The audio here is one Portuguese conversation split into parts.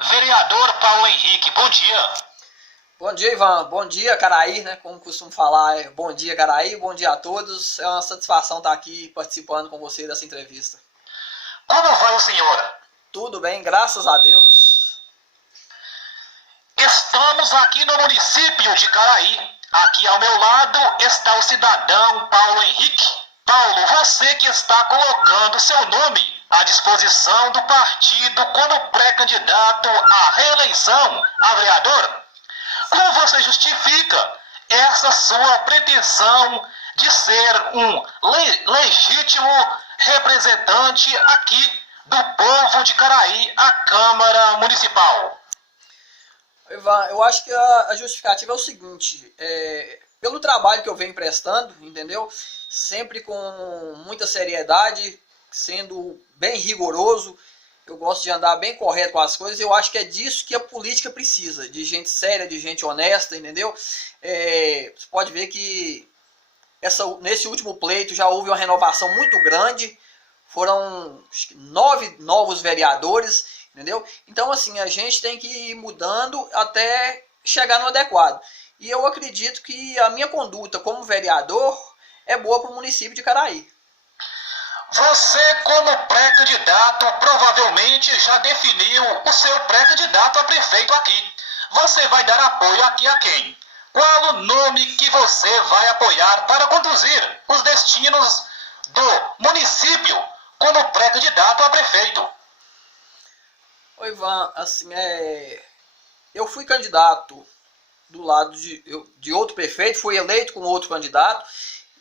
Vereador Paulo Henrique, bom dia. Bom dia, Ivan. Bom dia, Caraí, né? Como costumo falar, bom dia, Caraí. Bom dia a todos. É uma satisfação estar aqui participando com você dessa entrevista. Como vai o senhor? Tudo bem, graças a Deus. Estamos aqui no município de Caraí. Aqui ao meu lado está o cidadão Paulo Henrique. Paulo, você que está colocando seu nome à disposição do partido como pré-candidato à reeleição a vereador, como você justifica essa sua pretensão de ser um legítimo representante aqui do povo de Caraí à Câmara Municipal? Ivan, eu acho que a justificativa é o seguinte, pelo trabalho que eu venho prestando, entendeu? Sempre com muita seriedade, sendo bem rigoroso, eu gosto de andar bem correto com as coisas, eu acho que é disso que a política precisa, de gente séria, de gente honesta, entendeu? Você pode ver que nesse último pleito já houve uma renovação muito grande, foram 9 novos vereadores, entendeu? Então, assim, a gente tem que ir mudando até chegar no adequado. E eu acredito que a minha conduta como vereador é boa para o município de Caraí. Você, como pré-candidato, provavelmente já definiu o seu pré-candidato a prefeito aqui. Você vai dar apoio aqui a quem? Qual o nome que você vai apoiar para conduzir os destinos do município como pré-candidato a prefeito? Oi, Ivan, assim, eu fui candidato do lado de outro prefeito, fui eleito com outro candidato,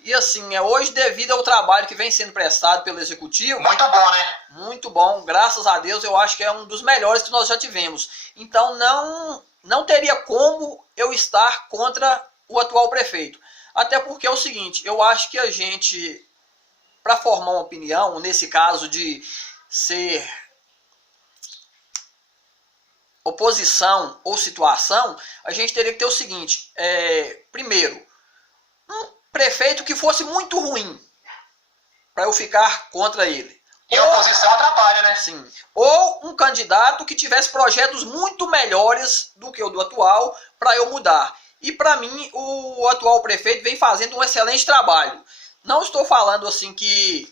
e assim, hoje, devido ao trabalho que vem sendo prestado pelo Executivo... Muito bom, né? Muito bom, graças a Deus, eu acho que é um dos melhores que nós já tivemos. Então, não teria como eu estar contra o atual prefeito. Até porque é o seguinte, eu acho que a gente, para formar uma opinião, nesse caso de ser oposição ou situação, a gente teria que ter o seguinte, primeiro, um prefeito que fosse muito ruim, para eu ficar contra ele. E a oposição atrapalha, né? Sim. Ou um candidato que tivesse projetos muito melhores do que o do atual, para eu mudar. E para mim, o atual prefeito vem fazendo um excelente trabalho. Não estou falando assim que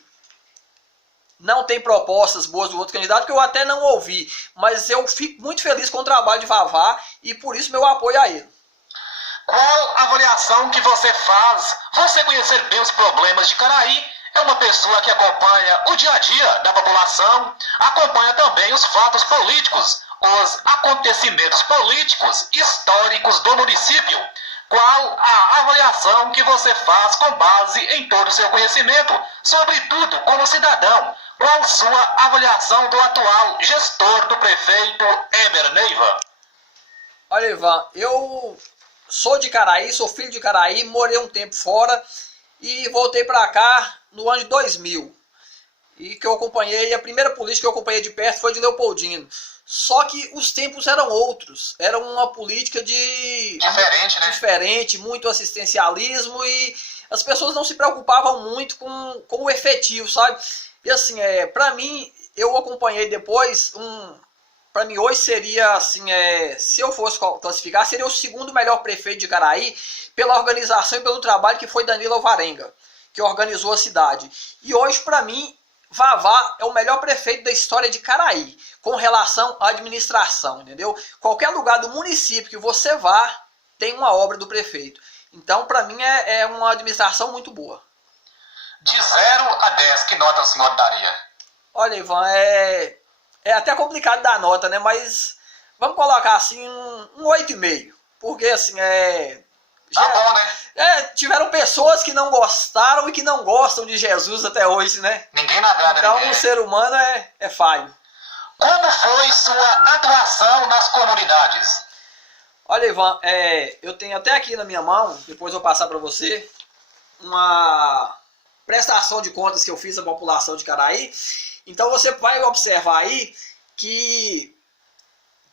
não tem propostas boas do outro candidato, que eu até não ouvi. Mas eu fico muito feliz com o trabalho de Vavá e por isso meu apoio a ele. Qual a avaliação que você faz? Você conhecer bem os problemas de Caraí, é uma pessoa que acompanha o dia a dia da população, acompanha também os fatos políticos, os acontecimentos políticos históricos do município. Qual a avaliação que você faz com base em todo o seu conhecimento, sobretudo como cidadão? Qual sua avaliação do atual gestor do prefeito Eber Neiva? Olha, Ivan, eu sou de Caraí, sou filho de Caraí, morei um tempo fora e voltei para cá no ano de 2000. E que eu acompanhei, a primeira política que eu acompanhei de perto foi de Leopoldino. Só que os tempos eram outros. Era uma política diferente, né? Diferente, muito assistencialismo e as pessoas não se preocupavam muito com o efetivo, sabe? E assim, para mim, eu acompanhei depois para mim hoje seria assim, se eu fosse classificar, seria o segundo melhor prefeito de Caraí pela organização e pelo trabalho que foi Danilo Alvarenga, que organizou a cidade. E hoje, para mim, Vavá é o melhor prefeito da história de Caraí, com relação à administração, entendeu? Qualquer lugar do município que você vá, tem uma obra do prefeito. Então, para mim, é uma administração muito boa. De 0 a 10, que nota o senhor daria? Olha, Ivan, é até complicado dar nota, né? Mas vamos colocar assim um 8,5. Porque assim, Tá bom, né? tiveram pessoas que não gostaram e que não gostam de Jesus até hoje, né? Ninguém não agrada Então ninguém. o ser humano é falho. Como foi sua atuação nas comunidades? Olha, Ivan, eu tenho até aqui na minha mão, depois eu vou passar para você, uma prestação de contas que eu fiz à população de Caraí. Então você vai observar aí que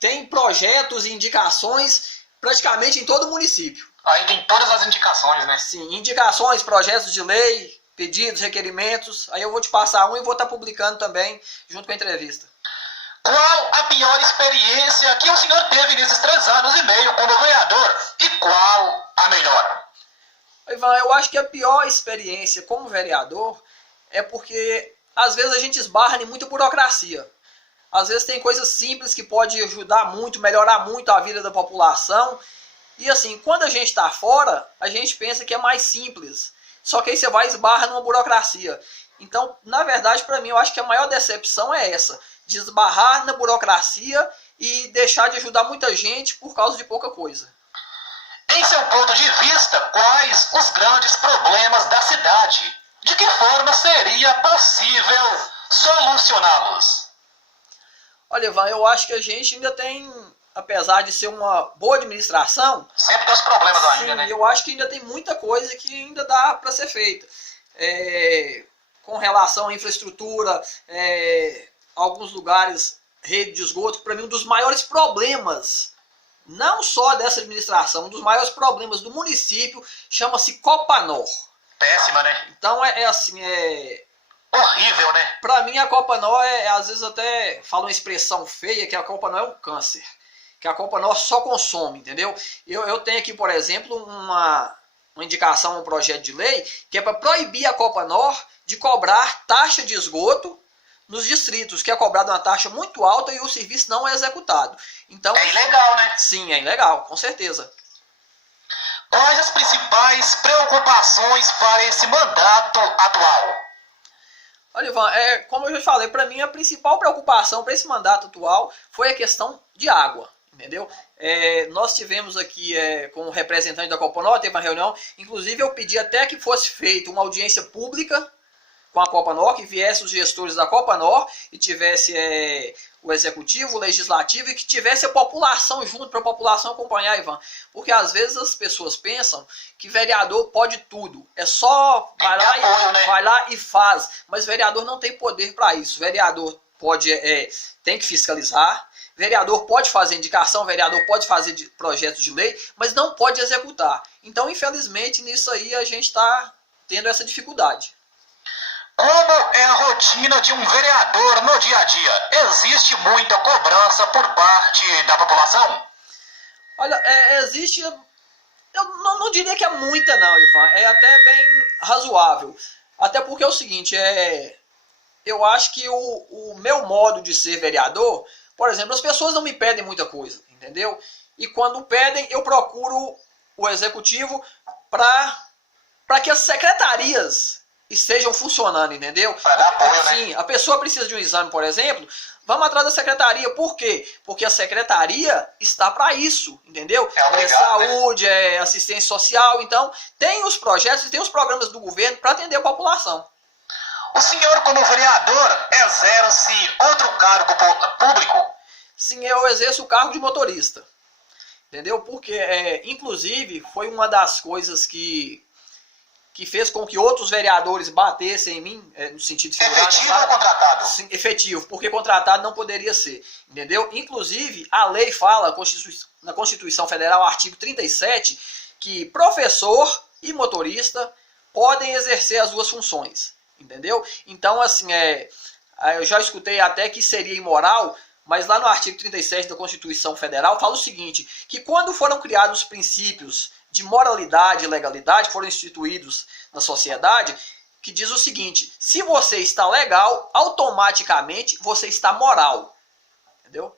tem projetos e indicações praticamente em todo o município. Aí tem todas as indicações, né? Sim, indicações, projetos de lei, pedidos, requerimentos. Aí eu vou te passar um e vou estar publicando também junto com a entrevista. Qual a pior experiência que o senhor teve nesses 3 anos e meio como vereador? E qual a melhor? Ivan, eu acho que a pior experiência como vereador é porque às vezes a gente esbarra em muita burocracia. Às vezes tem coisas simples que pode ajudar muito, melhorar muito a vida da população. E assim, quando a gente está fora, a gente pensa que é mais simples. Só que aí você vai e esbarra numa burocracia. Então, na verdade, para mim, eu acho que a maior decepção é essa. De esbarrar na burocracia e deixar de ajudar muita gente por causa de pouca coisa. Em seu ponto de vista, quais os grandes problemas da cidade? De que forma seria possível solucioná-los? Olha, Ivan, eu acho que a gente ainda tem, apesar de ser uma boa administração... Sempre tem os problemas ainda, né? Eu acho que ainda tem muita coisa que ainda dá para ser feita. Com relação à infraestrutura, alguns lugares, rede de esgoto, para mim um dos maiores problemas, não só dessa administração, um dos maiores problemas do município chama-se Copanor. Péssima, né? Então assim, horrível, né? Pra mim a Copanor às vezes até fala uma expressão feia, que a Copanor é um câncer. Que a Copanor só consome, entendeu? Eu tenho aqui, por exemplo, uma indicação, um projeto de lei, que é para proibir a Copanor de cobrar taxa de esgoto nos distritos, que é cobrada uma taxa muito alta e o serviço não é executado. Então, é ilegal, né? Sim, é ilegal, com certeza. Quais as principais preocupações para esse mandato atual? Olha, Ivan, como eu já falei, para mim a principal preocupação para esse mandato atual foi a questão de água, entendeu? Nós tivemos aqui com o representante da Copanor, teve uma reunião, inclusive eu pedi até que fosse feita uma audiência pública com a Copanor, que viesse os gestores da Copanor e tivesse o executivo, o legislativo e que tivesse a população junto para a população acompanhar, Ivan. Porque às vezes as pessoas pensam que vereador pode tudo. É só vai lá e faz. Mas vereador não tem poder para isso. Vereador tem que fiscalizar. Vereador pode fazer indicação, vereador pode fazer projetos de lei, mas não pode executar. Então, infelizmente, nisso aí a gente está tendo essa dificuldade. Como é a rotina de um vereador no dia a dia? Existe muita cobrança por parte da população? Olha, existe... Eu não diria que é muita não, Ivan. É até bem razoável. Até porque é o seguinte, eu acho que o meu modo de ser vereador, por exemplo, as pessoas não me pedem muita coisa, entendeu? E quando pedem, eu procuro o executivo para que as secretarias estejam funcionando, entendeu? Para dar apoio, né? Sim, a pessoa precisa de um exame, por exemplo, vamos atrás da secretaria. Por quê? Porque a secretaria está para isso, entendeu? É obrigado, saúde, assistência social, então tem os projetos e tem os programas do governo para atender a população. O senhor, como vereador, exerce outro cargo público? Sim, eu exerço o cargo de motorista, entendeu? Porque, inclusive, foi uma das coisas que fez com que outros vereadores batessem em mim, no sentido figurado. Efetivo ou contratado? Sim, efetivo, porque contratado não poderia ser, entendeu? Inclusive, a lei fala, na Constituição Federal, artigo 37, que professor e motorista podem exercer as duas funções, entendeu? Então, assim, eu já escutei até que seria imoral, mas lá no artigo 37 da Constituição Federal fala o seguinte, que quando foram criados os princípios de moralidade e legalidade, foram instituídos na sociedade, que diz o seguinte, se você está legal, automaticamente você está moral. Entendeu?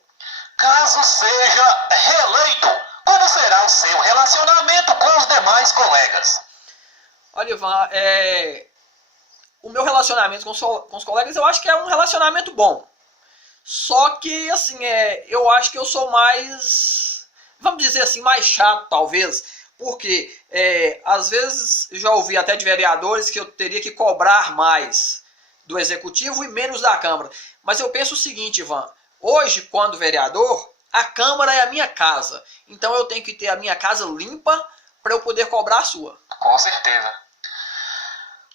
Caso seja reeleito, como será o seu relacionamento com os demais colegas? Olha, Ivan, o meu relacionamento com os colegas, eu acho que é um relacionamento bom. Só que, assim, eu acho que eu sou mais, vamos dizer assim, mais chato, talvez. Porque, às vezes, eu já ouvi até de vereadores que eu teria que cobrar mais do Executivo e menos da Câmara. Mas eu penso o seguinte, Ivan, hoje, quando vereador, a Câmara é a minha casa. Então eu tenho que ter a minha casa limpa para eu poder cobrar a sua. Com certeza.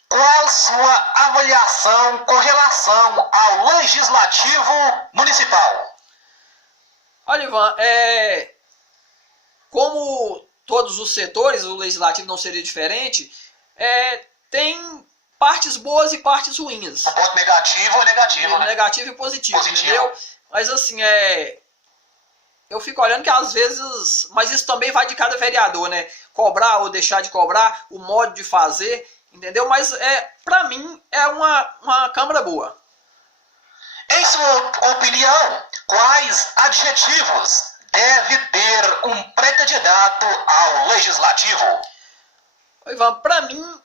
Qual sua avaliação com relação ao Legislativo Municipal? Olha, Ivan, como todos os setores, o Legislativo não seria diferente, tem partes boas e partes ruins. Um ponto negativo ou negativo, né? Negativo e positivo, entendeu? Mas assim, eu fico olhando que às vezes, mas isso também vai de cada vereador, né? Cobrar ou deixar de cobrar, o modo de fazer, entendeu? Mas pra mim é uma Câmara boa. Em sua opinião, quais adjetivos deve ter um pré-candidato ao Legislativo? Ivan, pra mim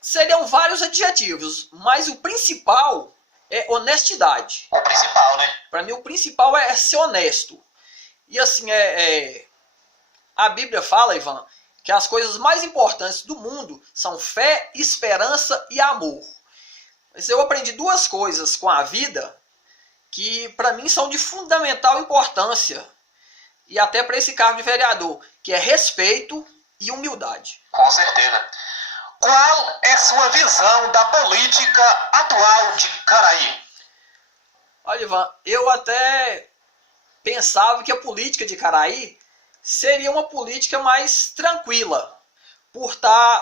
seriam vários adjetivos, mas o principal é honestidade. O principal, né? Pra mim o principal é ser honesto. E assim, a Bíblia fala, Ivan, que as coisas mais importantes do mundo são fé, esperança e amor. Mas eu aprendi duas coisas com a vida que para mim são de fundamental importância, e até para esse cargo de vereador, que é respeito e humildade. Com certeza. Qual é sua visão da política atual de Caraí? Olha, Ivan, eu até pensava que a política de Caraí seria uma política mais tranquila,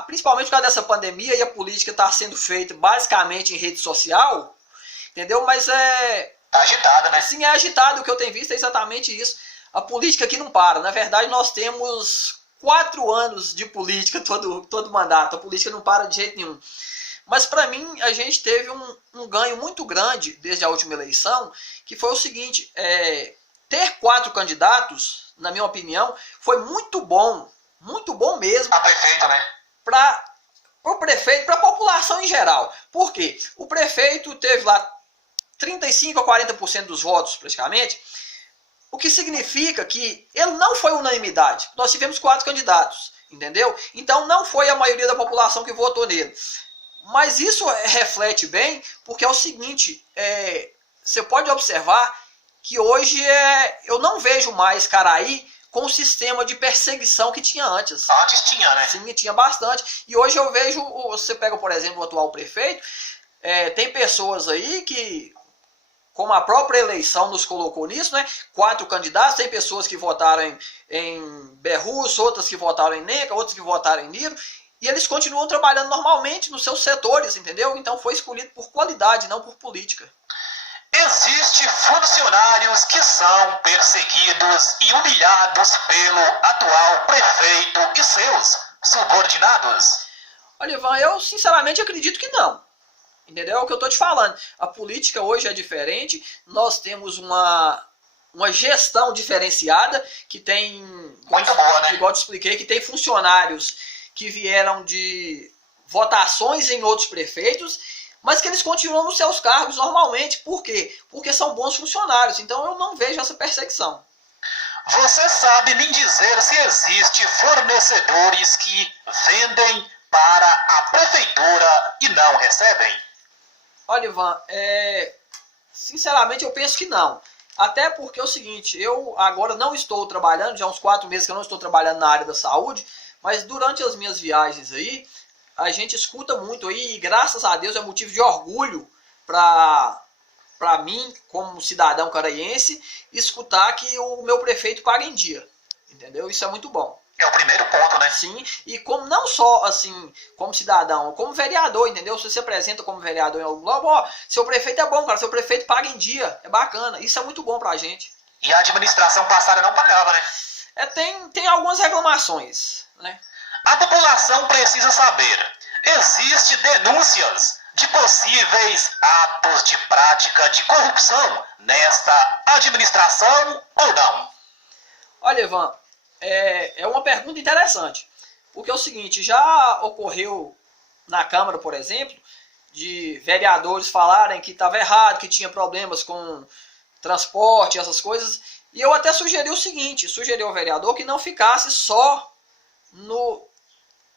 principalmente por causa dessa pandemia, e a política está sendo feita basicamente em rede social, entendeu? Mas Tá agitada, né? Sim, é agitado. O que eu tenho visto é exatamente isso. A política aqui não para. Na verdade, nós temos 4 anos de política todo mandato. A política não para de jeito nenhum. Mas para mim, a gente teve um ganho muito grande desde a última eleição, que foi o seguinte: ter 4 candidatos, na minha opinião, foi muito bom mesmo. A prefeito, né? Para o prefeito, para a população em geral. Por quê? O prefeito teve lá 35% a 40% dos votos, praticamente, o que significa que ele não foi unanimidade. Nós tivemos 4 candidatos, entendeu? Então não foi a maioria da população que votou nele. Mas isso reflete bem, porque é o seguinte, você pode observar que hoje eu não vejo mais Caraí com o sistema de perseguição que tinha antes. Antes tinha, né? Sim, tinha bastante. E hoje eu vejo, você pega, por exemplo, o atual prefeito, tem pessoas aí que, como a própria eleição nos colocou nisso, né? 4 candidatos, tem pessoas que votaram em Berrusso, outras que votaram em Neca, outras que votaram em Niro, e eles continuam trabalhando normalmente nos seus setores, entendeu? Então foi escolhido por qualidade, não por política. Existem funcionários que são perseguidos e humilhados pelo atual prefeito e seus subordinados? Olha, Ivan, eu sinceramente acredito que não. Entendeu? É o que eu estou te falando. A política hoje é diferente. Nós temos uma gestão diferenciada que tem... Muito boa, né? Igual eu te expliquei, que tem funcionários que vieram de votações em outros prefeitos, mas que eles continuam nos seus cargos normalmente. Por quê? Porque são bons funcionários. Então eu não vejo essa perseguição. Você sabe me dizer se existe fornecedores que vendem para a prefeitura e não recebem? Olha, Ivan, sinceramente eu penso que não. Até porque é o seguinte, eu agora não estou trabalhando, já há uns 4 meses que eu não estou trabalhando na área da saúde, mas durante as minhas viagens aí, a gente escuta muito aí, e graças a Deus é motivo de orgulho para mim, como cidadão caraiense, escutar que o meu prefeito paga em dia. Entendeu? Isso é muito bom. É o primeiro ponto, né? Sim, e como não só assim, como cidadão, como vereador, entendeu? Se você se apresenta como vereador em algum lugar, seu prefeito é bom, cara, seu prefeito paga em dia, é bacana, isso é muito bom pra gente. E a administração passada não pagava, né? Tem algumas reclamações, né? A população precisa saber, existem denúncias de possíveis atos de prática de corrupção nesta administração ou não? Olha, Ivan, é uma pergunta interessante, porque é o seguinte, já ocorreu na Câmara, por exemplo, de vereadores falarem que estava errado, que tinha problemas com transporte, essas coisas, e eu até sugeri o seguinte, sugeri ao vereador que não ficasse só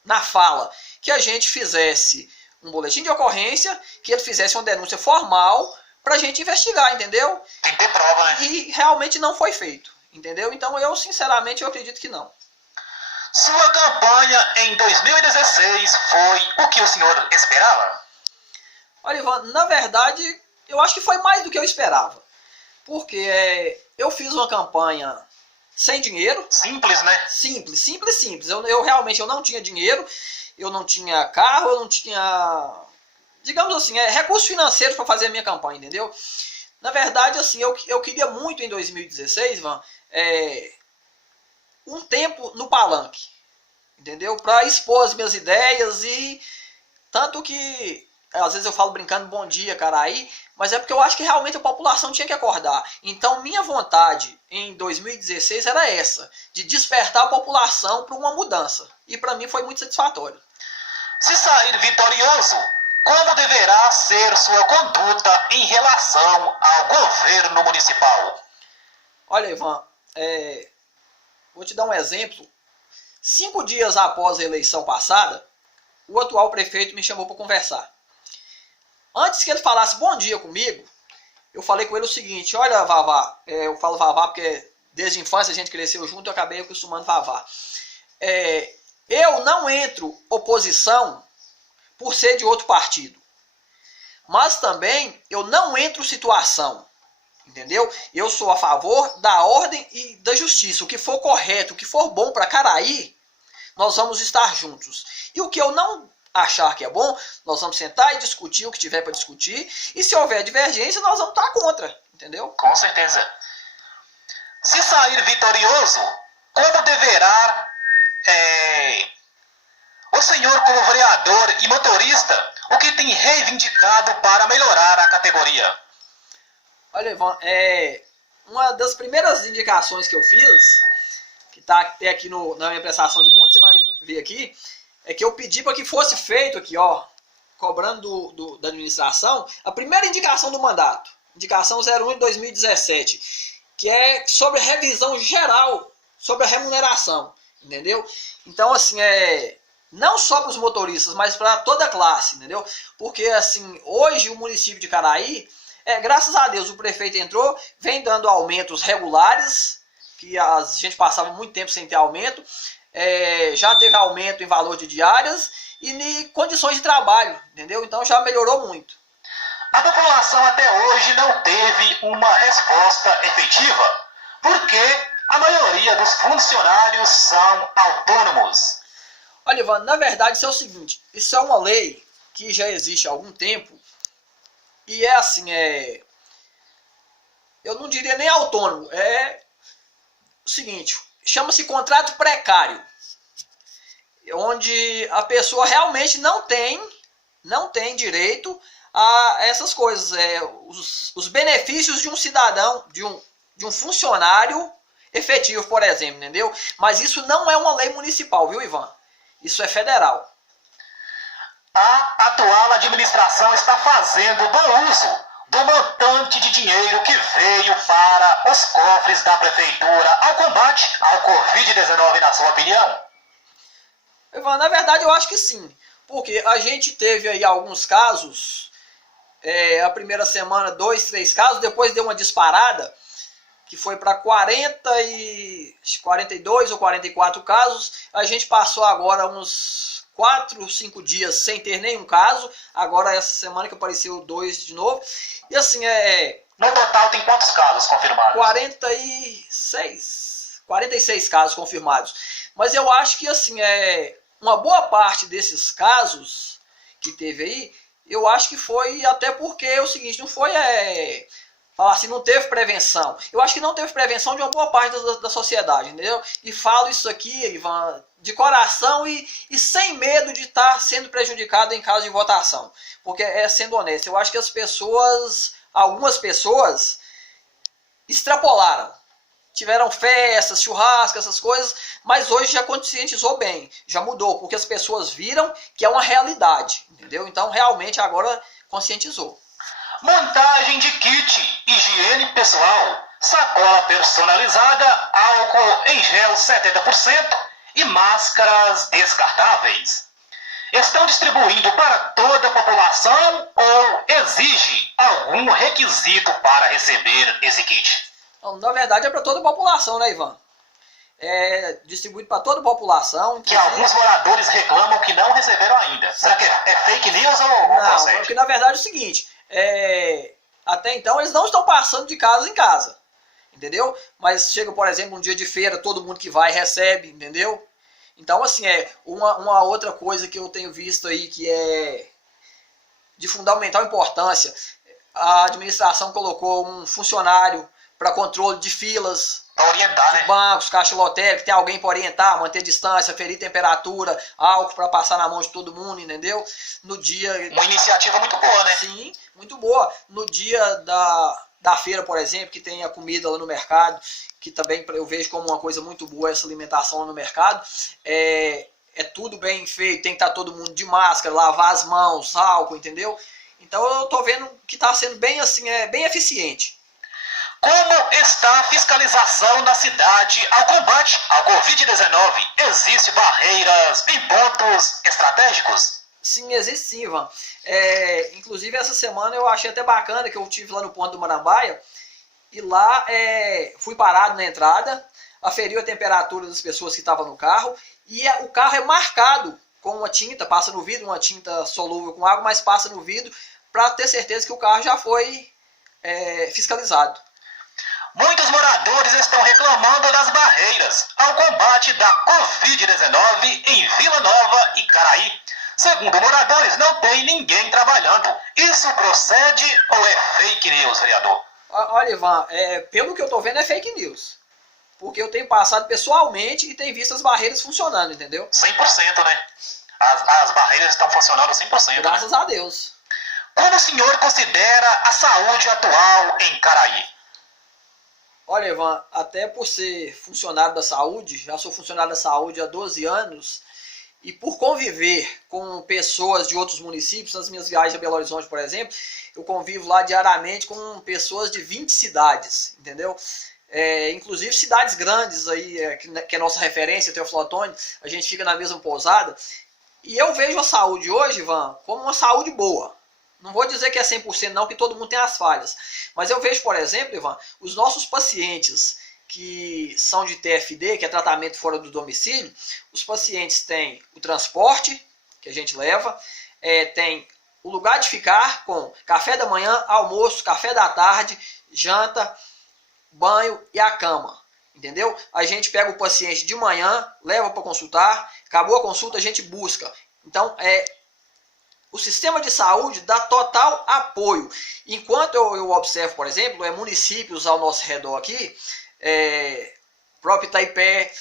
na fala, que a gente fizesse um boletim de ocorrência, que ele fizesse uma denúncia formal para a gente investigar, entendeu? Tem que ter prova, né? E realmente não foi feito, entendeu? Então eu, sinceramente, eu acredito que não. Sua campanha em 2016 foi o que o senhor esperava? Olha, Ivan, na verdade, eu acho que foi mais do que eu esperava. Porque eu fiz uma campanha sem dinheiro. Simples, né? Simples. Eu realmente não tinha dinheiro, eu não tinha carro, eu não tinha, digamos assim, recursos financeiros para fazer a minha campanha, entendeu? Na verdade, assim, eu queria muito em 2016, Ivan, um tempo no palanque, entendeu? Para expor as minhas ideias e tanto que às vezes eu falo brincando bom dia, Caraí, mas é porque eu acho que realmente a população tinha que acordar. Então minha vontade em 2016 era essa, de despertar a população para uma mudança. E para mim foi muito satisfatório. Se sair vitorioso, como deverá ser sua conduta em relação ao governo municipal? Olha, Ivan, vou te dar um exemplo. 5 dias após a eleição passada, o atual prefeito me chamou para conversar. Antes que ele falasse bom dia comigo, eu falei com ele o seguinte: olha, Vavá, eu falo Vavá porque desde a infância a gente cresceu junto, eu acabei acostumando Vavá. Eu não entro oposição por ser de outro partido, mas também eu não entro situação, entendeu? Eu sou a favor da ordem e da justiça. O que for correto, o que for bom para Caraí, nós vamos estar juntos. E o que eu não achar que é bom, nós vamos sentar e discutir o que tiver para discutir. E se houver divergência, nós vamos estar contra, entendeu? Com certeza. Se sair vitorioso, como deverá o senhor, como vereador e motorista, o que tem reivindicado para melhorar a categoria? Olha, Ivan, uma das primeiras indicações que eu fiz, que está até aqui na minha prestação de contas, você vai ver aqui, é que eu pedi para que fosse feito aqui, ó, cobrando da administração, a primeira indicação do mandato, indicação 01 de 2017, que é sobre a revisão geral, sobre a remuneração, entendeu? Então, assim, não só para os motoristas, mas para toda a classe, entendeu? Porque, assim, hoje o município de Caraí, graças a Deus, o prefeito entrou, vem dando aumentos regulares, que a gente passava muito tempo sem ter aumento, já teve aumento em valor de diárias e em condições de trabalho, entendeu? Então já melhorou muito. A população até hoje não teve uma resposta efetiva, porque a maioria dos funcionários são autônomos. Olha, Ivan, na verdade isso é o seguinte, isso é uma lei que já existe há algum tempo e assim, eu não diria nem autônomo, é o seguinte, chama-se contrato precário, onde a pessoa realmente não tem direito a essas coisas, os benefícios de um cidadão, de um funcionário efetivo, por exemplo, entendeu? Mas isso não é uma lei municipal, viu, Ivan? Isso é federal. A atual administração está fazendo bom uso do montante de dinheiro que veio para os cofres da prefeitura ao combate ao Covid-19, na sua opinião? Ivan, na verdade eu acho que sim, porque a gente teve aí alguns casos, a primeira semana 2, 3 casos, depois deu uma disparada, que foi para 42 ou 44 casos, a gente passou agora uns 4, 5 dias sem ter nenhum caso, agora essa semana que apareceu 2 de novo, e assim, no total tem quantos casos confirmados? 46 casos confirmados, mas eu acho que assim, uma boa parte desses casos que teve aí, eu acho que foi até porque é o seguinte, não foi... falar assim, não teve prevenção. Eu acho que não teve prevenção de uma boa parte da sociedade, entendeu? E falo isso aqui, Ivan, de coração e sem medo de estar sendo prejudicado em caso de votação. Porque, sendo honesto, eu acho que algumas pessoas extrapolaram. Tiveram festas, churrascos, essas coisas, mas hoje já conscientizou bem, já mudou, porque as pessoas viram que é uma realidade, entendeu? Então, realmente, agora conscientizou. Montagem de kit, higiene pessoal, sacola personalizada, álcool em gel 70% e máscaras descartáveis. Estão distribuindo para toda a população ou exige algum requisito para receber esse kit? Então, na verdade é para toda a população, né, Ivan? É distribuído para toda a população. Que alguns moradores reclamam que não receberam ainda. Será que é fake news ou não? Procede? Porque na verdade é o seguinte... até então eles não estão passando de casa em casa, entendeu? Mas chega, por exemplo, um dia de feira, todo mundo que vai recebe, entendeu? Então, assim, uma outra coisa que eu tenho visto aí que é de fundamental importância, a administração colocou um funcionário para controle de filas, para orientar, né? Bancos, caixa lotérica, tem alguém para orientar, manter distância, ferir temperatura, álcool para passar na mão de todo mundo, entendeu? No dia... Uma iniciativa muito boa, né? Sim, muito boa. No dia da feira, por exemplo, que tem a comida lá no mercado, que também eu vejo como uma coisa muito boa essa alimentação lá no mercado, é tudo bem feito, tem que estar todo mundo de máscara, lavar as mãos, álcool, entendeu? Então eu tô vendo que está sendo bem assim, bem eficiente. Como está a fiscalização na cidade ao combate ao Covid-19? Existem barreiras em pontos estratégicos? Sim, existe sim, Ivan. Inclusive essa semana eu achei até bacana que eu estive lá no ponto do Marambaia e lá fui parado na entrada, aferiu a temperatura das pessoas que estavam no carro e o carro é marcado com uma tinta, passa no vidro, uma tinta solúvel com água, mas passa no vidro para ter certeza que o carro já foi fiscalizado. Muitos moradores estão reclamando das barreiras ao combate da Covid-19 em Vila Nova e Caraí. Segundo moradores, não tem ninguém trabalhando. Isso procede ou é fake news, vereador? Olha, Ivan, pelo que eu estou vendo é fake news. Porque eu tenho passado pessoalmente e tenho visto as barreiras funcionando, entendeu? 100%, né? As barreiras estão funcionando 100%. Graças a Deus. Como o senhor considera a saúde atual em Caraí? Olha, Ivan, até por ser funcionário da saúde, já sou funcionário da saúde há 12 anos, e por conviver com pessoas de outros municípios, nas minhas viagens a Belo Horizonte, por exemplo, eu convivo lá diariamente com pessoas de 20 cidades, entendeu? Inclusive cidades grandes aí, que é nossa referência, Teófilo Otoni, a gente fica na mesma pousada, e eu vejo a saúde hoje, Ivan, como uma saúde boa. Não vou dizer que é 100% não, que todo mundo tem as falhas. Mas eu vejo, por exemplo, Ivan, os nossos pacientes que são de TFD, que é tratamento fora do domicílio, os pacientes têm o transporte, que a gente leva, tem o lugar de ficar com café da manhã, almoço, café da tarde, janta, banho e a cama. Entendeu? A gente pega o paciente de manhã, leva para consultar, acabou a consulta, a gente busca. Então, o sistema de saúde dá total apoio. Enquanto eu observo, por exemplo, municípios ao nosso redor aqui, próprio Itaipé,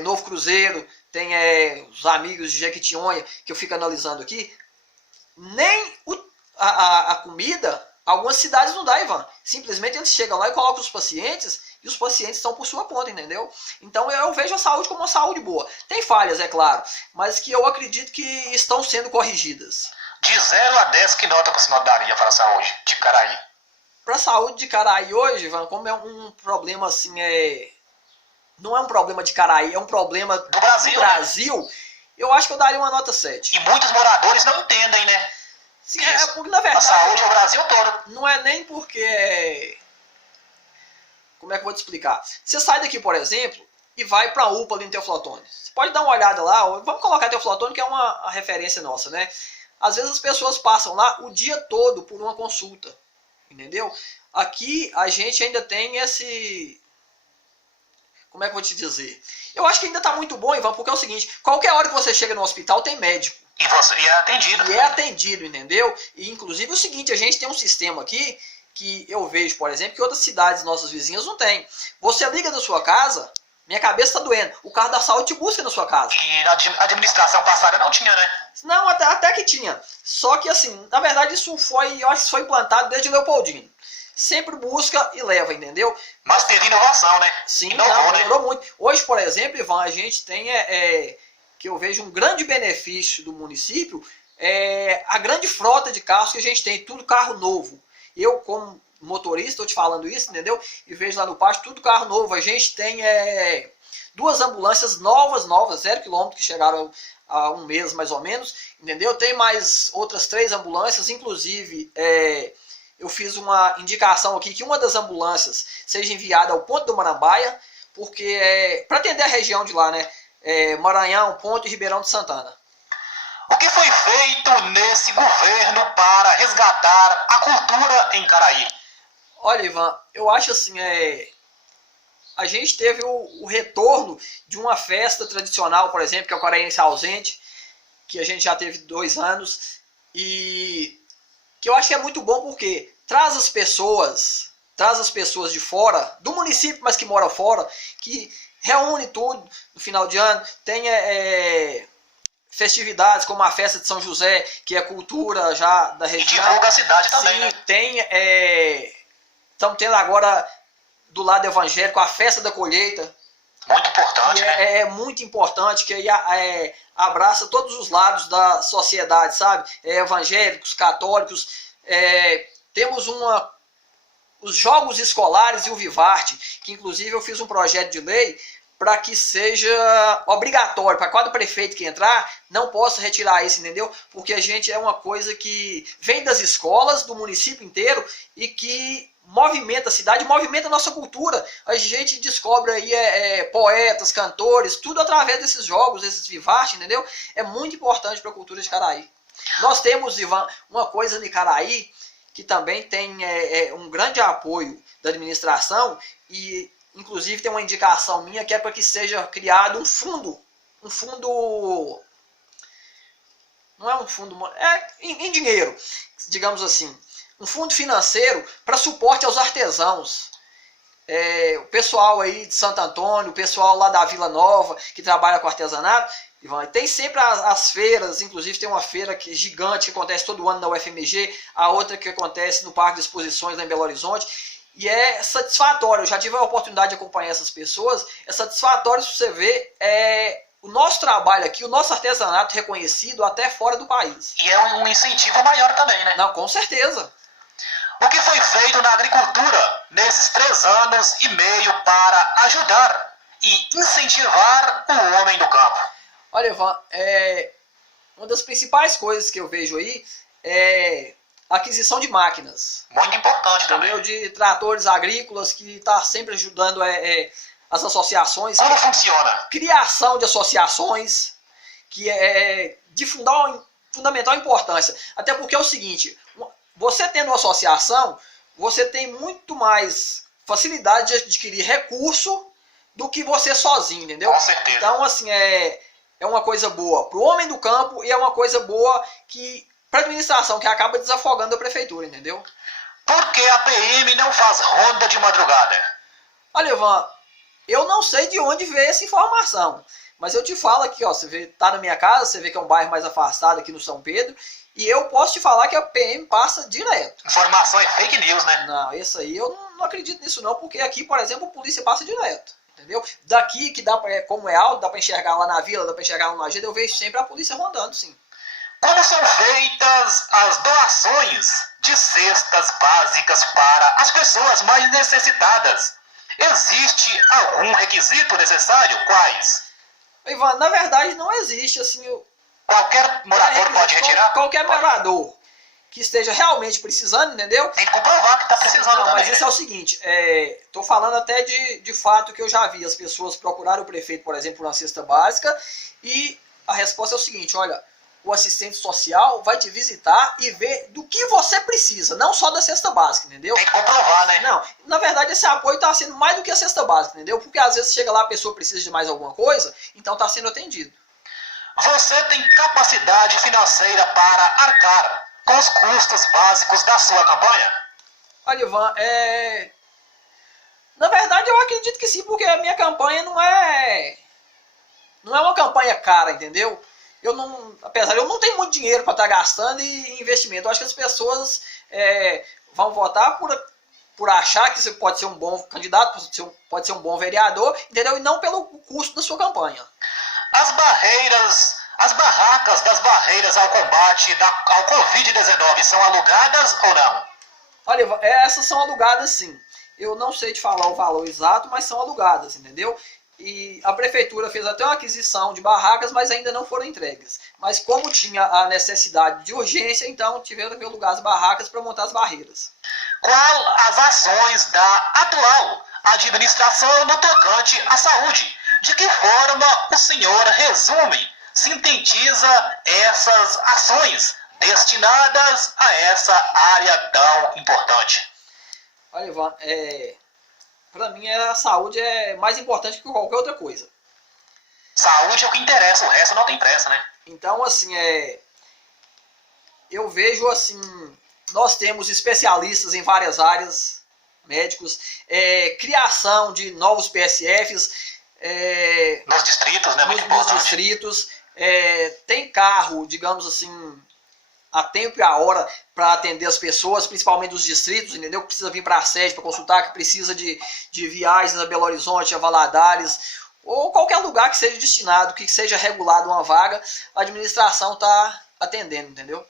Novo Cruzeiro, tem os amigos de Jequitinhonha, que eu fico analisando aqui, nem a comida, algumas cidades não dá, Ivan. Simplesmente eles chegam lá e colocam os pacientes, e os pacientes estão por sua conta, entendeu? Então eu vejo a saúde como uma saúde boa. Tem falhas, é claro, mas que eu acredito que estão sendo corrigidas. De 0 a 10, que nota que o senhor daria para a saúde de Caraí? Para a saúde de Caraí hoje, Ivan, como é um problema assim, não é um problema de Caraí, é um problema do Brasil, né? Eu acho que eu daria uma nota 7. E muitos moradores não entendem, né? Sim, porque na verdade... A saúde é o Brasil todo. Não é nem porque... Como é que eu vou te explicar? Você sai daqui, por exemplo, e vai para a UPA ali no Teófilo Otoni. Você pode dar uma olhada lá, vamos colocar Teófilo Otoni, que é uma referência nossa, né? Às vezes as pessoas passam lá o dia todo por uma consulta, entendeu? Aqui a gente ainda tem esse... Como é que eu vou te dizer? Eu acho que ainda está muito bom, Ivan, porque é o seguinte, qualquer hora que você chega no hospital tem médico. E você é atendido. E é atendido, entendeu? E inclusive o seguinte, a gente tem um sistema aqui, que eu vejo, por exemplo, que outras cidades nossas vizinhas não tem. Você liga da sua casa... Minha cabeça está doendo. O carro da saúde te busca na sua casa. E a administração passada não tinha, né? Não, até que tinha. Só que assim, na verdade isso foi, eu acho que foi implantado desde Leopoldino. Sempre busca e leva, entendeu? Mas teve inovação, né? Sim, melhorou muito. Hoje, por exemplo, Ivan, a gente tem, que eu vejo um grande benefício do município, a grande frota de carros que a gente tem, tudo carro novo. Eu, como motorista, estou te falando isso, entendeu? E vejo lá no pátio, tudo carro novo. A gente tem 2 ambulâncias novas, 0 km, que chegaram há um mês mais ou menos, entendeu? Tem mais outras 3 ambulâncias, inclusive eu fiz uma indicação aqui que uma das ambulâncias seja enviada ao ponto do Marambaia, porque para atender a região de lá, né? Maranhão, Ponto e Ribeirão de Santana. O que foi feito nesse governo para resgatar a cultura em Caraí? Olha, Ivan, eu acho assim, a gente teve o retorno de uma festa tradicional, por exemplo, que é o Caraense Ausente, que a gente já teve 2 anos, e que eu acho que é muito bom porque traz as pessoas de fora, do município, mas que mora fora, que reúne tudo no final de ano, tem festividades como a festa de São José, que é cultura já da região. E divulga a cidade também, sim, né? Tem, estamos tendo agora do lado evangélico a festa da colheita. Muito importante, né? É muito importante, que aí abraça todos os lados da sociedade, sabe? Evangélicos, católicos. Temos os jogos escolares e o Vivarte, que inclusive eu fiz um projeto de lei para que seja obrigatório, para cada prefeito que entrar, não possa retirar isso, entendeu? Porque a gente é uma coisa que vem das escolas, do município inteiro, e que movimenta a cidade, movimenta a nossa cultura. A gente descobre aí poetas, cantores, tudo através desses jogos, desses Vivarte, entendeu? É muito importante para a cultura de Caraí. Nós temos, Ivan, uma coisa em Caraí, que também tem um grande apoio da administração, e inclusive tem uma indicação minha que é para que seja criado um fundo, não é um fundo, em dinheiro, digamos assim, um fundo financeiro para suporte aos artesãos. O pessoal aí de Santo Antônio, o pessoal lá da Vila Nova, que trabalha com artesanato, tem sempre as feiras, inclusive tem uma feira gigante que acontece todo ano na UFMG, a outra que acontece no Parque de Exposições lá em Belo Horizonte, e é satisfatório. Eu já tive a oportunidade de acompanhar essas pessoas, é satisfatório se você ver o nosso trabalho aqui, o nosso artesanato reconhecido até fora do país. E é um incentivo maior também, né? Não, com certeza. O que foi feito na agricultura nesses 3 anos e meio para ajudar e incentivar o homem do campo? Olha, Ivan, uma das principais coisas que eu vejo aí é a aquisição de máquinas. Muito importante também. De tratores agrícolas, que está sempre ajudando as associações. Como funciona? Criação de associações, que é de fundamental importância. Até porque é o seguinte, você tendo uma associação, você tem muito mais facilidade de adquirir recurso do que você sozinho, entendeu? Com certeza. Então, assim, é uma coisa boa para o homem do campo e é uma coisa boa para a administração, que acaba desafogando a prefeitura, entendeu? Por que a PM não faz ronda de madrugada? Olha, Ivan, eu não sei de onde veio essa informação, mas eu te falo aqui, ó, você tá na minha casa, você vê que é um bairro mais afastado aqui no São Pedro, e eu posso te falar que a PM passa direto. Informação é fake news, né? Não, isso aí eu não acredito nisso não, porque aqui, por exemplo, a polícia passa direto, entendeu? Daqui, que como é alto, dá para enxergar lá na vila, dá para enxergar lá na agenda, eu vejo sempre a polícia rondando, sim. Como são feitas as doações de cestas básicas para as pessoas mais necessitadas? Existe algum requisito necessário? Quais? Ivan, na verdade não existe assim. Qualquer morador pode retirar? Qualquer morador que esteja realmente precisando, entendeu? Tem que comprovar que está precisando também. Mas isso é o seguinte, estou falando até de fato que eu já vi as pessoas procurarem o prefeito, por exemplo, por uma cesta básica, e a resposta é o seguinte, olha, o assistente social vai te visitar e ver do que você precisa, não só da cesta básica, entendeu? Tem que comprovar, né? Não, na verdade esse apoio está sendo mais do que a cesta básica, entendeu? Porque às vezes chega lá a pessoa precisa de mais alguma coisa, então está sendo atendido. Você tem capacidade financeira para arcar com os custos básicos da sua campanha? Olha, Ivan, na verdade eu acredito que sim, porque a minha campanha não é uma campanha cara, entendeu? Apesar de eu não tenho muito dinheiro para estar gastando em investimento, eu acho que as pessoas vão votar por achar que você pode ser um bom candidato, pode ser um bom vereador, entendeu? E não pelo custo da sua campanha. As barracas das barreiras ao combate ao Covid-19 são alugadas ou não? Olha, essas são alugadas sim. Eu não sei te falar o valor exato, mas são alugadas, entendeu? E a prefeitura fez até uma aquisição de barracas, mas ainda não foram entregues. Mas como tinha a necessidade de urgência, então tiveram que alugar as barracas para montar as barreiras. Qual as ações da atual administração no tocante à saúde? De que forma o senhor resume, sintetiza essas ações destinadas a essa área tão importante? Olha, Ivan, para mim a saúde é mais importante que qualquer outra coisa. Saúde é o que interessa, o resto não tem pressa, né? Então, assim, eu vejo assim nós temos especialistas em várias áreas, médicos, criação de novos PSFs, nos distritos, né? Nos distritos, tem carro, digamos assim, a tempo e a hora para atender as pessoas, principalmente dos distritos, entendeu? Que precisa vir para a sede para consultar, que precisa de viagens a Belo Horizonte, a Valadares, ou qualquer lugar que seja destinado, que seja regulado uma vaga, a administração está atendendo, entendeu?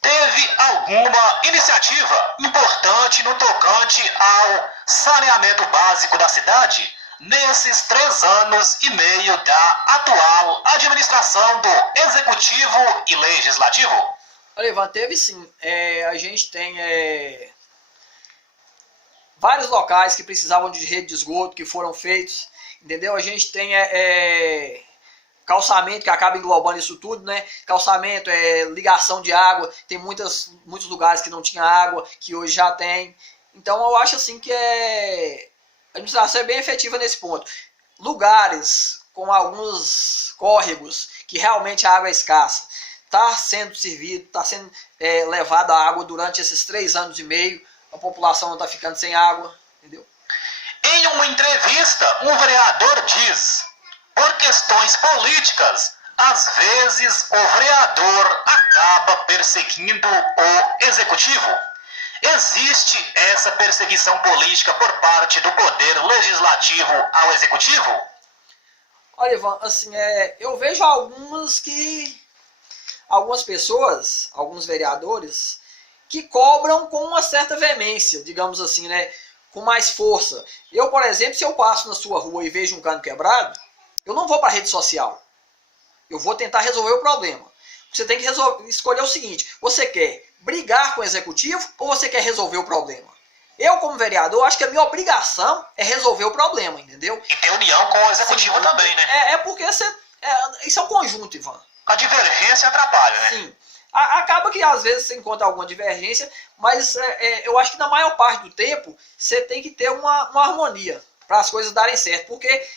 Teve alguma iniciativa importante no tocante ao saneamento básico da cidade nesses 3 anos e meio da atual administração do Executivo e Legislativo? Olha, Ivan, teve sim. A gente tem vários locais que precisavam de rede de esgoto que foram feitos, entendeu? A gente tem calçamento que acaba englobando isso tudo, né? Calçamento, ligação de água, tem muitos lugares que não tinha água, que hoje já tem. Então eu acho assim que a administração é bem efetiva nesse ponto. Lugares com alguns córregos que realmente a água é escassa, está sendo servido, está sendo levada a água durante esses 3 anos e meio, a população não está ficando sem água, entendeu? Em uma entrevista, um vereador diz: por questões políticas, às vezes o vereador acaba perseguindo o executivo. Existe essa perseguição política por parte do poder legislativo ao executivo? Olha, Ivan, assim, eu vejo algumas pessoas, alguns vereadores, que cobram com uma certa veemência, digamos assim, né? Com mais força. Eu, por exemplo, se eu passo na sua rua e vejo um cano quebrado, eu não vou para a rede social. Eu vou tentar resolver o problema. Você tem que escolher o seguinte: você quer brigar com o executivo ou você quer resolver o problema? Eu, como vereador, acho que a minha obrigação é resolver o problema, entendeu? E ter união com o executivo. Sim, também, né? Porque isso é um conjunto, Ivan. A divergência atrapalha, né? Sim. Acaba que às vezes você encontra alguma divergência, mas eu acho que na maior parte do tempo você tem que ter uma harmonia para as coisas darem certo, porque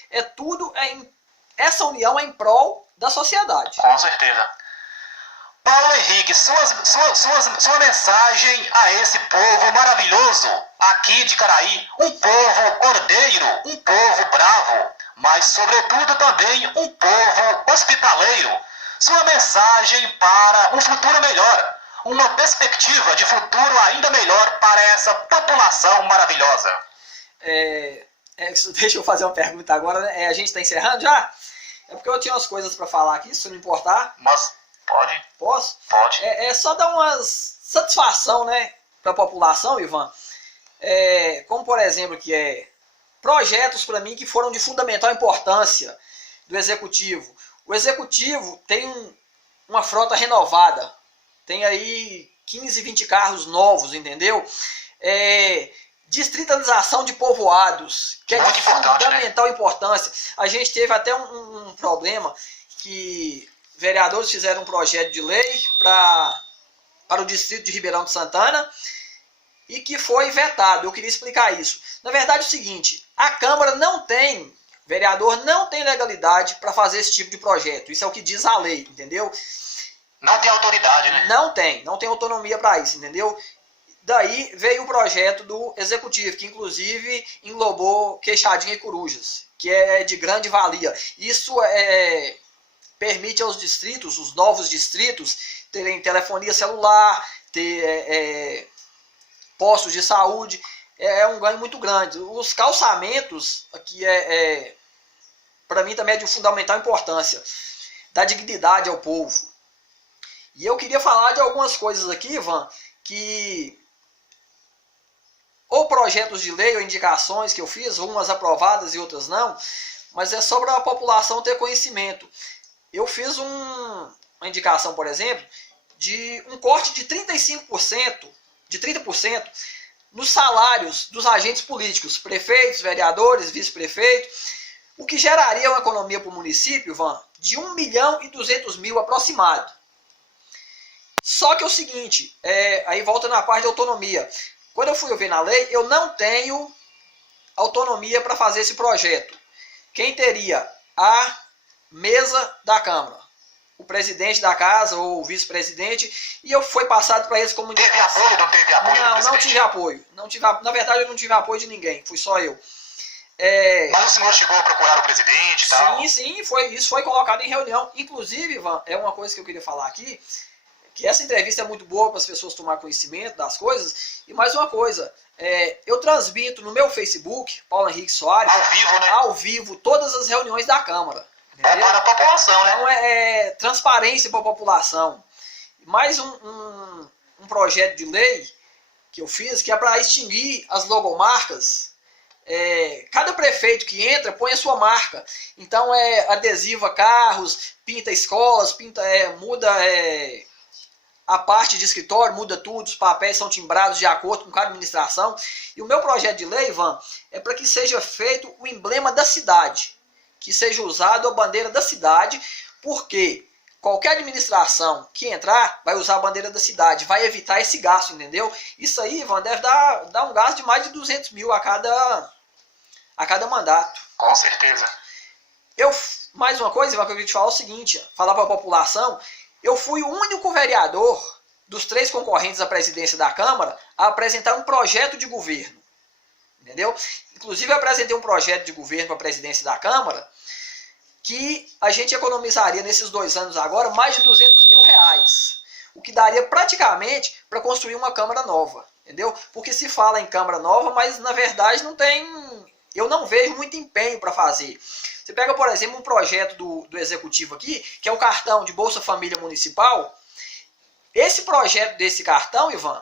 essa união é em prol da sociedade. Com certeza. Paulo Henrique, sua mensagem a esse povo maravilhoso aqui de Caraí, um povo ordeiro, um povo bravo, mas sobretudo também um povo hospitaleiro. Sua mensagem para um futuro melhor, uma perspectiva de futuro ainda melhor para essa população maravilhosa. Deixa eu fazer uma pergunta agora, né? A gente está encerrando já? É porque eu tinha umas coisas para falar aqui, se não importar. Mas pode? Posso? Pode. Só dar uma satisfação, né, para a população, Ivan. Como, por exemplo, que projetos para mim que foram de fundamental importância do Executivo. O Executivo tem uma frota renovada. Tem aí 15, 20 carros novos, entendeu? Distritalização de povoados, que é de fundamental importância. A gente teve até um problema que vereadores fizeram um projeto de lei para o distrito de Ribeirão de Santana e que foi vetado. Eu queria explicar isso. Na verdade é o seguinte: a Câmara vereador não tem legalidade para fazer esse tipo de projeto. Isso é o que diz a lei, entendeu? Não tem autoridade, né? Não tem autonomia para isso, entendeu? Daí veio o projeto do Executivo, que inclusive englobou Queixadinha e Corujas, que é de grande valia. Isso permite aos distritos, os novos distritos, terem telefonia celular, ter postos de saúde. É um ganho muito grande. Os calçamentos, aqui para mim também é de fundamental importância, da dignidade ao povo. E eu queria falar de algumas coisas aqui, Ivan, que ou projetos de lei ou indicações que eu fiz, umas aprovadas e outras não, mas é só para a população ter conhecimento. Eu fiz uma indicação, por exemplo, de um corte de 30% nos salários dos agentes políticos, prefeitos, vereadores, vice-prefeitos, o que geraria uma economia para o município, Ivan, de 1.200.000 aproximado. Só que é o seguinte, aí volta na parte de autonomia. Quando eu fui ver na lei, eu não tenho autonomia para fazer esse projeto. Quem teria? A mesa da Câmara. o presidente da casa ou o vice-presidente, e eu fui passado para eles como indicação. Teve apoio ou não teve apoio? Não tive apoio. Na verdade, eu não tive apoio de ninguém, fui só eu. Mas o senhor chegou a procurar o presidente e tal? Sim, isso foi colocado em reunião. Inclusive, Ivan, é uma coisa que eu queria falar aqui, que essa entrevista é muito boa para as pessoas tomar conhecimento das coisas. E mais uma coisa, eu transmito no meu Facebook, Paulo Henrique Soares, ao vivo, né? Ao vivo, todas as reuniões da Câmara. Entendeu? Para a população, né? Então é transparência para a população. Mais um projeto de lei que eu fiz, que é para extinguir as logomarcas. Cada prefeito que entra põe a sua marca. Então adesiva carros, pinta escolas, muda a parte de escritório, muda tudo, os papéis são timbrados de acordo com cada administração. E o meu projeto de lei, Ivan, é para que seja feito o emblema da cidade, que seja usado a bandeira da cidade, porque qualquer administração que entrar vai usar a bandeira da cidade, vai evitar esse gasto, entendeu? Isso aí, Ivan, deve dar um gasto de mais de 200 mil a cada mandato. Com certeza. Mais uma coisa, Ivan, que eu queria te falar é o seguinte, falar para a população, eu fui o único vereador dos 3 concorrentes à presidência da Câmara a apresentar um projeto de governo. Entendeu? Inclusive eu apresentei um projeto de governo para a presidência da Câmara que a gente economizaria nesses 2 anos agora mais de 200 mil reais. O que daria praticamente para construir uma Câmara nova. Entendeu? Porque se fala em Câmara nova, mas na verdade eu não vejo muito empenho para fazer. Você pega, por exemplo, um projeto do Executivo aqui, que é o cartão de Bolsa Família Municipal. Esse projeto desse cartão, Ivan,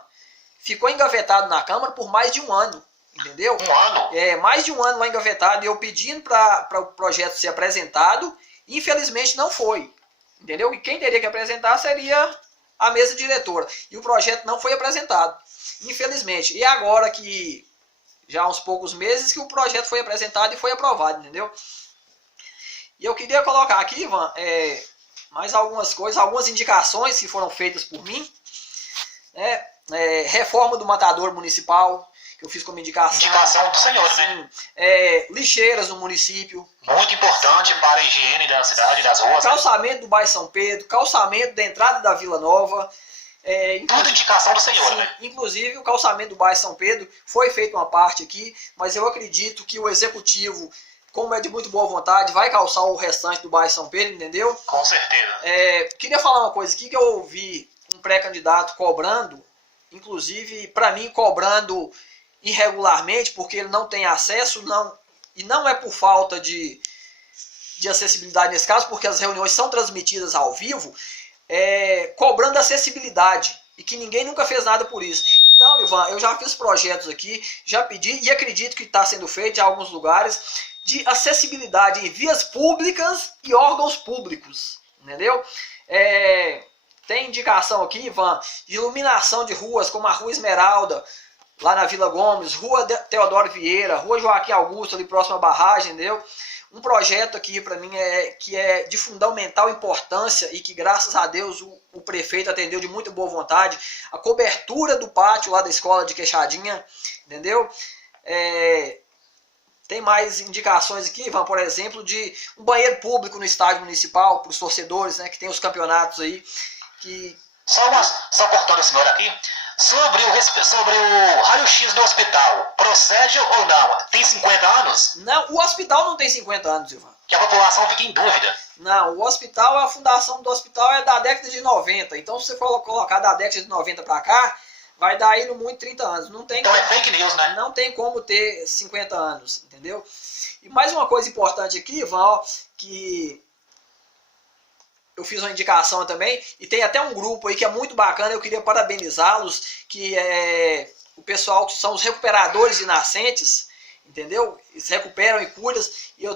ficou engavetado na Câmara por mais de 1 ano. Entendeu? 1 ano? Mais de 1 ano lá engavetado, e eu pedindo para o projeto ser apresentado, infelizmente não foi. Entendeu? E quem teria que apresentar seria a mesa diretora. E o projeto não foi apresentado, infelizmente. E agora que já há uns poucos meses que o projeto foi apresentado e foi aprovado, entendeu? E eu queria colocar aqui, Ivan, mais algumas coisas, algumas indicações que foram feitas por mim. Reforma do matador municipal, que eu fiz como indicação. Indicação do senhor, né? Lixeiras no município. Muito importante para a higiene da cidade, das ruas. Calçamento do bairro São Pedro, calçamento da entrada da Vila Nova. Tudo indicação do senhor, né? Inclusive o calçamento do bairro São Pedro foi feito uma parte aqui, mas eu acredito que o Executivo, como é de muito boa vontade, vai calçar o restante do bairro São Pedro, entendeu? Com certeza. Queria falar uma coisa aqui que eu ouvi um pré-candidato cobrando, inclusive para mim cobrando irregularmente, porque ele não tem acesso, e não é por falta de acessibilidade nesse caso, porque as reuniões são transmitidas ao vivo, cobrando acessibilidade, e que ninguém nunca fez nada por isso. Então, Ivan, eu já fiz projetos aqui, já pedi, e acredito que está sendo feito em alguns lugares, de acessibilidade em vias públicas e órgãos públicos, entendeu? Tem indicação aqui, Ivan, de iluminação de ruas, como a Rua Esmeralda, lá na Vila Gomes, Rua Teodoro Vieira, Rua Joaquim Augusto, ali próximo à barragem, entendeu? Um projeto aqui para mim que é de fundamental importância e que graças a Deus o prefeito atendeu de muita boa vontade, a cobertura do pátio lá da escola de Queixadinha, entendeu? Tem mais indicações aqui, Ivan, por exemplo, de um banheiro público no estádio municipal, para os torcedores, né, que tem os campeonatos aí. Só cortando o senhor aqui, sobre o raio-x do hospital, procede ou não? Tem 50 anos? Não, o hospital não tem 50 anos, Ivan. Que a população fica em dúvida. Não, o hospital, a fundação do hospital é da década de 90. Então, se você for colocar da década de 90 para cá, vai dar aí no muito 30 anos. Não tem então é fake news, né? Não tem como ter 50 anos, entendeu? E mais uma coisa importante aqui, Ivan, ó, que eu fiz uma indicação também, e tem até um grupo aí que é muito bacana, eu queria parabenizá-los, que é o pessoal que são os recuperadores de nascentes, entendeu? Eles recuperam e cuidam, e eu